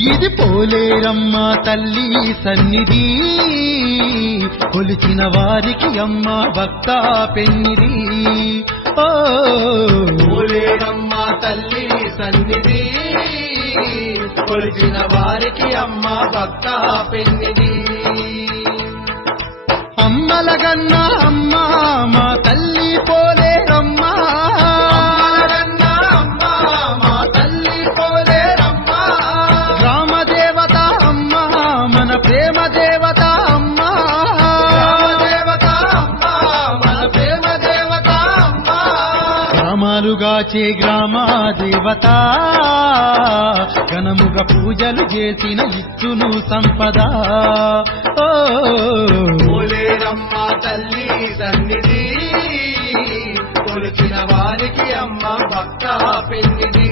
ఇది పోలేరమ్మ తల్లి సన్నిధి, కొలిచిన వారికి అమ్మ భక్త పెన్నిది. ఓ పోలేరమ్మ తల్లి సన్నిధి, కొలిచిన వారికి అమ్మ భక్త పెన్నిది. అమ్మలగన్న అమ్మ మా తల్లి పోలేరమ్మ, ప్రేమ దేవత అమ్మ, మన ప్రేమ దేవత అమ్మ, గ్రామాలుగాచే గ్రామ దేవత, ఘనముగా పూజలు చేసిన ఇచ్చును సంపద. ఓ పోలేరమ్మ తల్లి సన్నిధి, కొలిచిన వారికి అమ్మ భక్త పెన్నిది.